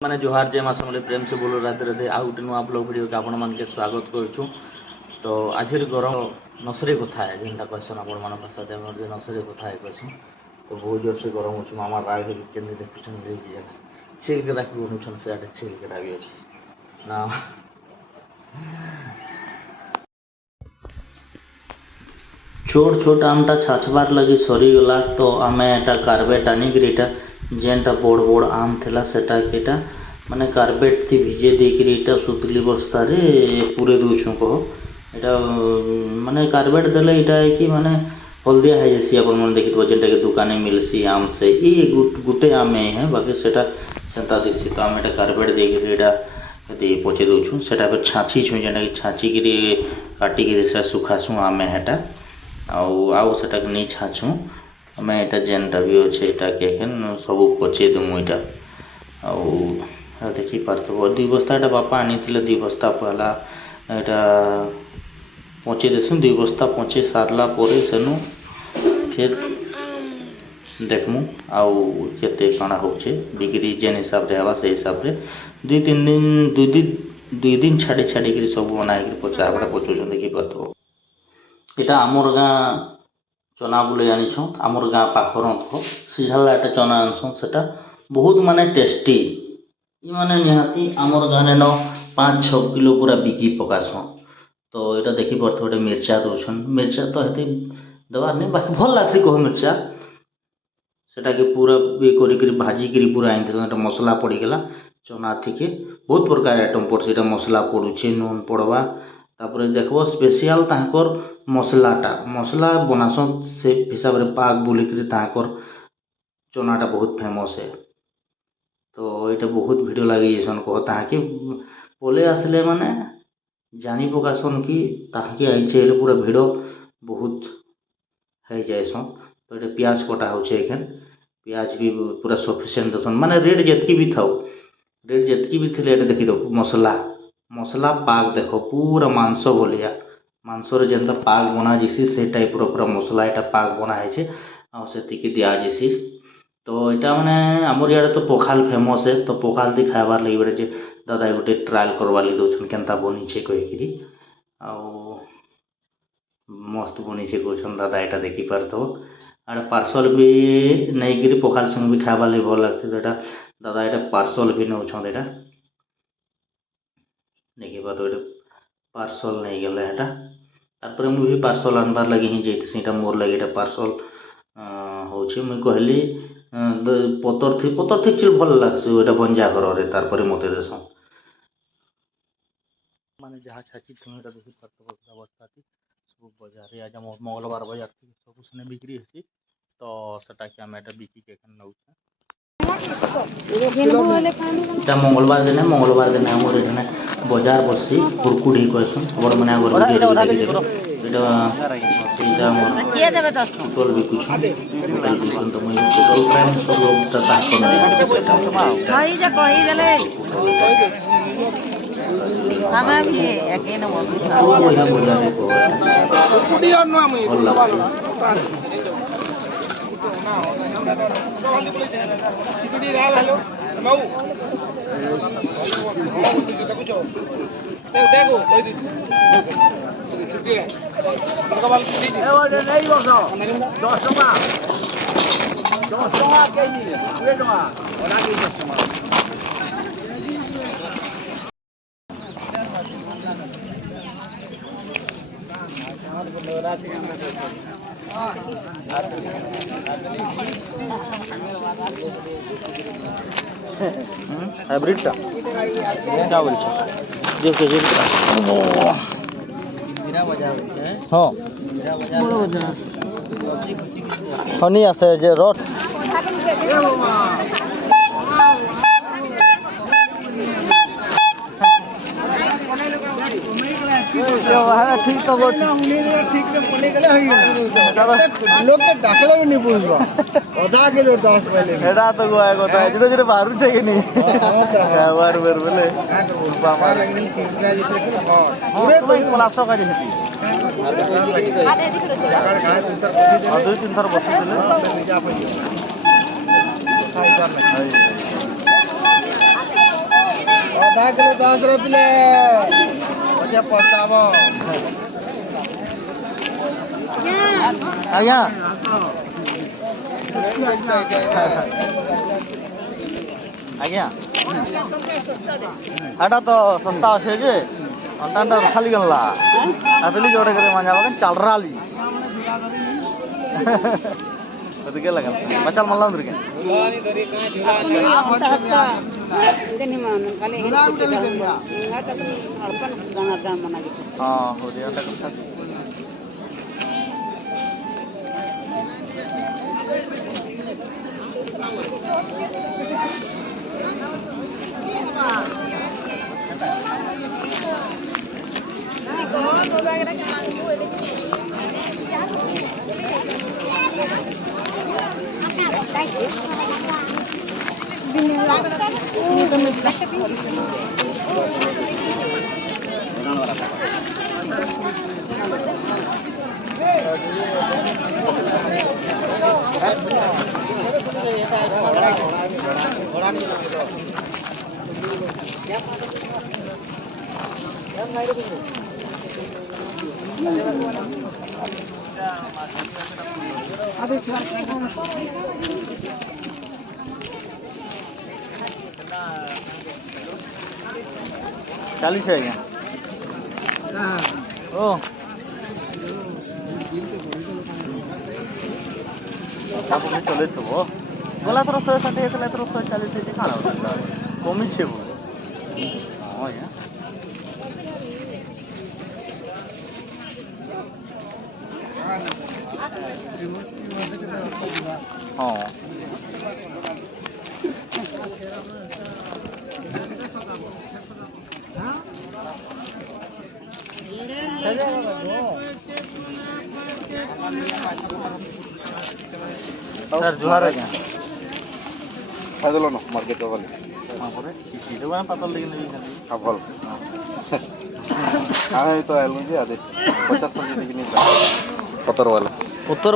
मैंने जोहार जय माँ समले प्रेम से बोलो राधे राधे आ गोटे नुआ ब्लॉग वीडियो के आपण मानके स्वागत करूँ। तो आज गरम नसरे कथा है जेनटा कहसन आपण मान भाषा नसरे कथा है कहसन। तो बहुत जोर से गरम हो मामा राग के देखुन छेल के राखी बनुन से छेल के भी अच्छे ना छोट छोट आमटा छाछबार लगी सरीगला। तो आम एटा कार्बेट आनिक जेनटा बड़ बड़ आम थिला सेटा केटा माने कार्बेट थी भिजे देकरी इटा सुतली बस्ता रे पूरे दूछु कह इटा माने कार्बेट देले इटा है कि माने हल्दिया है जैसी अपन मन देखि जेनटा के दुकाने मिलसी आम से ई गुटे आम है बाकी सेटा सेंता दिसी। तो आम एटा कार्बेट देकरी इटा दे पचे दउछु सेटा पे छाछी छु जेनटा कि छाछी गिरी काटी गिरी से सुखासु आम हेटा आउ सेटा नहीं छाछू आम यहाँ जेनटा भी अच्छे यहाँ सब पचे दमु यहाँ देखी पार्थव दुई बस्ता यहाँ बापा आनी दुई बस्ता पहला यहाँ पचे देसु दुई बस्ता पचे सारला सेनु फिर देखमु आउ केते काଣା होचे बिक्री जेन हिसाब से हवा से हिसाब से दुई दिन छाड़ी छाड़ी सब बना पचा पचुन देखी पार्थव। इटा आमर गाँ चना बोले जानी आमर गाँ पाखर सीझाला एटा चना आनसन सेटा बहुत माने टेस्टी ये माने निहाती आमर गाँ न 5-6 किलो पूरा बिकी पकासन। तो यहाँ देखी पार्थ गोटे मिर्चा दौन मिर्चा तो ये देवार नहीं बाकी भल लगसी कह मिर्चा सेटा के पूरा ये कर भाजिक पूरा आनी मसला पड़गला चना थी बहुत प्रकार आइटम पड़े मसला पड़ुचे नून पड़वा तापर देखो स्पेशल तांकर मसलाटा मसला बनासन से हिसाब से पाग बोलिक चनाटा बहुत फेमस है। तो ये बहुत भिड लगे जेसन कह ताकि पले आसले माने जानी पकासन कि ताकि आईचे पूरा भिड़ बहुत है जाएसन। तो ये प्याज कटा हो प्याज भी पूरा सफिसीयंट दसन माने रेट जितकी भी था रेट जितकी भी थी देखी दो मसला मसला पाग देख पूरा मांस भलिया मांसर जेनता पाग बना जैसी से टाइप पूरा मसला यहाँ पाग बनाई से दिया जैसी। तो यहाँ मैंने आमर इे तो पखाल फेमस है। तो पखाल दी खाबार लगे बड़े दादा गोटे ट्रायल करवार लगे दौन केन्ता बनीचे कहीकि मस्त बनीचे कहन दादा यहाँ देखी पार्थव आड़े पार्सल भी नहीं करी पखाल संग भी खाबार लगे भल लगती। तो दादा यहाँ पार्सल भी नौ यहाँ देखी पार्थ ये पार्सल नहीं गला यहाँ तापर मुझे भी पार्सल आनबार लगे ही जाइए मोर लगे पार्सल हो मुई कहली पतर थी चल भल लगसी वो बंजा घर तार मत देस माने जहाँ छाची छुटा देखी अवस्था थी सब बजार आज मंगलवार बजार थी सब सुने बिक्री होती। तो सेटा कि आम एटा बिकी के नौ मंगलवार दिन आम बजार बसी कुरकुड़ी कहसन बड़ मैंने टोटल बिकुछ तो मुझे टोटल प्राइम हाइब्रिड टा क्या बोल जो के जो हाँ हनी आसे जे रट ठीक तो ठीक लोग डाकला भी नहीं पूछबो अधा किलो 10 पहले एडा तो गोया गोता है धीरे धीरे बाहर उठे कि नहीं बार बार बोले बाबा रंगीन कितना जितने पूरे कोई क्लास का जेती आधे दिख रहे छे 2-3 थर बसी देले କିଲୋ 10 ରେ ପିଲେ ଅଜା ପଚାବ ଆଜ୍ଞା ଆଜ୍ଞା ଏଟା ତ ଶସ୍ତା ଅଛେ ଯେ अंटा खाली गला असली जोड़े करे मांझा बगन चल रहा ली तो क्या लगा मचल मल्ला उधर के झुलानी धरी कहां झुलानी देनी मान खाली झुलान के लिए दिया इंगा तक अड़पन गाना गान मना के हां हो दिया तक चालीस है क्या ओ आप भी चले तो वो बोला तो 160 एक ले तो 140 से खाना होता है कम ही छे वो हां यार हां सर जुहार है क्या खाइदेल न मार्केट वाले हां पर किसी तो बना पता लेकिन नहीं खाली हाँ भल हाँ तो आलू जी आदे 50 समझे लेकिन 70 वाला उत्तर